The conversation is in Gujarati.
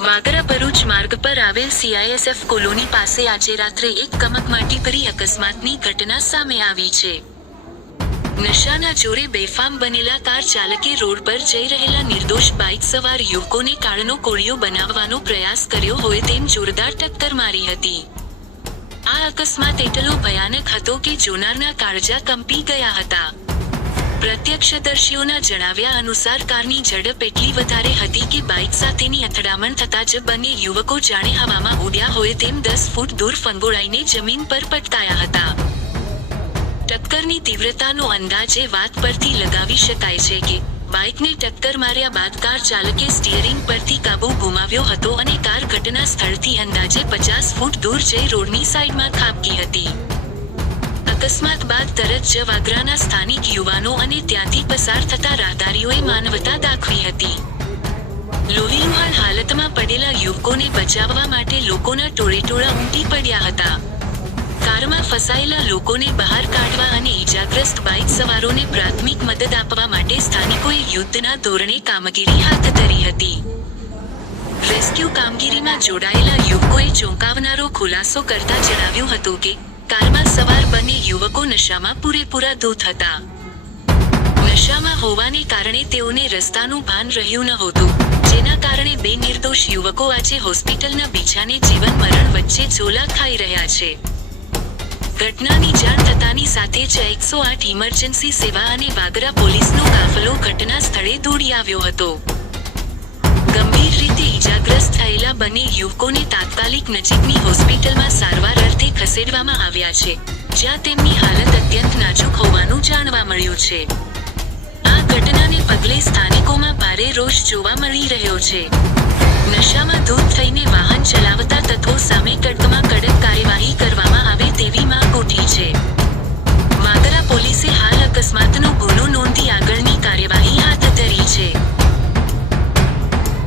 વાગરા ભરૂચ માર્ગ પર આવેલ CISF કોલોની પાસે આજે રાત્રે એક કમકમાટીભરી અકસ્માતની ઘટના સામે આવી છે. નશાના જોરે બેફામ બનેલા કાર ચાલકે રોડ પર જઈ રહેલા નિર્દોષ બાઇક સવાર યુવકોને કાળનો કોળિયો બનાવવાનો પ્રયાસ કર્યો હોય તેમ જોરદાર ટક્કર મારી હતી. આ અકસ્માત એટલો ભયાનક હતો કે જોનારના કાળજા કંપી ગયા હતા. પ્રત્યક્ષદર્શીઓના જણાવ્યા અનુસાર કારની ઝડપ એટલી વધારે હતી કે બાઇક સાથેની અથડામણ થતાં જ બંને યુવકો જાણે હવામાં ઉડ્યા હોય તેમ 10 ફૂટ દૂર ફંગોળાઈને જમીન પર પટકાયા હતા. ટક્કરની તીવ્રતાનો અંદાજ એ વાત પરથી લગાવી શકાય છે કે બાઇકને ટક્કર માર્યા બાદ કાર ચાલકે સ્ટીયરિંગ પરથી કાબુ ગુમાવ્યો હતો અને કાર ઘટના સ્થળથી અંદાજે 50 ફૂટ દૂર જઈ રોડની સાઈડમાં ખાબકી હતી. અકસ્માત બાદ તરત જ વાગરાના સ્થાનિક યુવાનો અને ત્યાંથી પસાર થતા રાહદારીઓએ માનવતા દાખવી હતી. લોહીલુહાણ હાલતમાં પડેલા યુવકોને બચાવવા માટે લોકોના ટોળેટોળા ઉમટી પડ્યા હતા. કારમાં ફસાયેલા લોકોને બહાર કાઢવા અને ઈજાગ્રસ્ત બાઇક સવારોને પ્રાથમિક મદદ આપવા માટે સ્થાનિકોએ યુદ્ધના ધોરણે કામગીરી હાથ ધરી હતી. રેસ્ક્યુ કામગીરીમાં જોડાયેલા યુવકોએ ચોંકાવનારો ખુલાસો કરતા જણાવ્યું હતું કે કારમાં સવાર બંને યુવકો નશામાં પૂરેપૂરા ધૂત હતા. નશામાં હોવાને કારણે તેઓને રસ્તાનું ભાન રહ્યું નહોતું, જેના કારણે બે નિર્દોષ યુવકો આજે હોસ્પિટલના બીજાને જીવન મરણ વચ્ચે ઝોલા ખાઈ રહ્યા છે. ઘટનાની જાણ થતાની સાથે જ 108 ઇમરજન્સી સેવા અને વાગરા પોલીસનો કાફલો ઘટના સ્થળે દોડી આવ્યો હતો. ગંભીર રીતે ઈજાગ્રસ્ત થયેલા બંને યુવકોને તાત્કાલિક નજીકની હોસ્પિટલમાં સારવાર અર્થે ખસેડવામાં આવ્યા છે, જ્યાં તેમની હાલત અત્યંત નાજુક હોવાનું જાણવા મળ્યું છે. આ ઘટનાને પગલે સ્થાનિકોમાં ભારે રોષ જોવા મળી રહ્યો છે. નશામાં ધૂત થઈને વાહન ચલાવતા તત્વો સામે